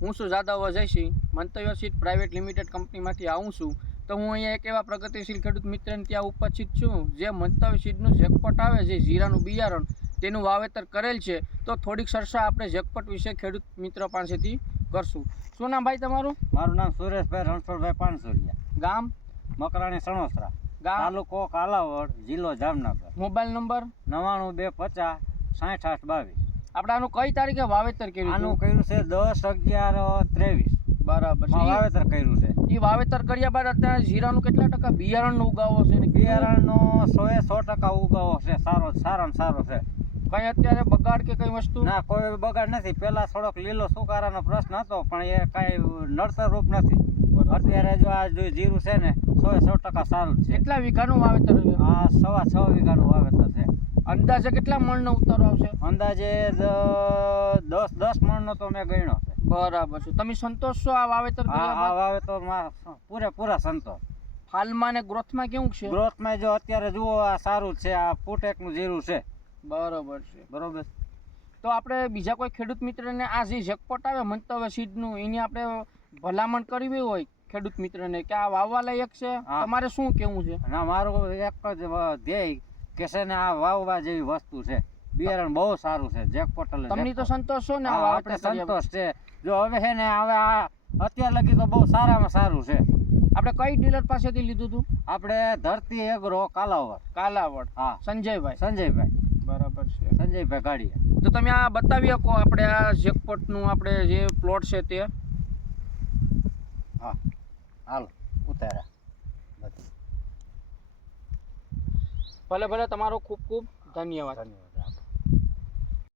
હું છું જાદવ અજયસિંહ, મંતવ્ય સીડ પ્રાઇવેટ લિમિટેડ કંપનીમાંથી આવું છું. તો હું અહીંયા એક એવા પ્રગતિશીલ ખેડૂત મિત્રને ત્યાં ઉપસ્થિત છું જે મંતવ્ય સીડનું જેકપોટ આવે છે, જીરાનું બિયારણ, તેનું વાવેતર કરેલ છે. તો થોડીક ચર્ચા આપણે જેકપોટ વિશે ખેડૂત મિત્ર પાસેથી કરશું. શું નામ ભાઈ તમારું? મારું નામ સુરેશભાઈ રણછોડભાઈ પાનસુરિયા, ગામ? મકરાણી સણોસરા, ગામ? તાલુકો કાલાવડ, જિલ્લો જામનગર. Mobile number? 9250 6822. આપણે આનું કઈ તારીખે વાવેતર કર્યું? આનું કર્યું છે 10/11/23. બરાબર છે. વાવેતર કર્યું છે. એ વાવેતર કર્યા બાદ અત્યારે જીરાનું કેટલા ટકા બિયારણનો ઉગાવો છે? બિયારણનો 100% ઉગાવો છે. સારામાં સારો છે. કઈ અત્યારે બગાડ કે કઈ વસ્તુ? ના, કોઈ બગાડ નથી. પેલા થોડોક લીલો સુકારાનો પ્રશ્ન હતો, પણ એ કાંઈ નડતર રૂપ નથી. અત્યારે જો આ જીરું છે ને 100% સારું છે. કેટલા વીઘાનું વાવેતર છે? આ 6.5 વીઘાનું વાવેતર છે. અંદાજે કેટલા મણનો ઉતારો આવશે? અંદાજે 10 મણનો તો મેં ગણ્યો છે. બરાબર છે. તમે સંતોષ છો આ વાવેતર કર્યા આ બાદ? વાવેતરમાં પૂરેપૂરા સંતોષ. હાલમાં ને ગ્રોથમાં કેવું છે? ગ્રોથમાં જો અત્યારે જુઓ આ સારું છે. આ ફૂટેકનું જીરું છે. બરાબર છે. બરોબર. તો આપણે બીજા કોઈ ખેડૂત મિત્રને આ જે જેકપોટ આવે મંતવ્ય સીડનું, એની આપણે ભલામણ કરવી હોય ખેડૂત મિત્રને કે આ વાવવા લાયક છે, તમારે શું કેવું છે? ના, મારું એક જ ધ્યેય કે છે ને આ વાવવા જેવી વસ્તુ છે. બિયારણ બહુ સારું છે. જેકપોટ તમને તો સંતોષ છો ને? આપણે સંતોષ છે. જો હવે છે ને હવે આ અત્યાર લગી તો બહુ સારામાં સારું છે. આપણે કઈ ડીલર પાસેથી લીધું હતું? આપણે ધરતી એગ્રો કાલાવડ. કાલાવડ. હા, સંજયભાઈ. બરાબર છે. સંજયભાઈ ગાડીયા. તો તમે આ બતાવી શકો આપણે આ જેકપોટનું આપણે જે પ્લોટ છે તે? હા, હાલો ઉતાર્યા. ભલે તમારો ખૂબ ખૂબ ધન્યવાદ.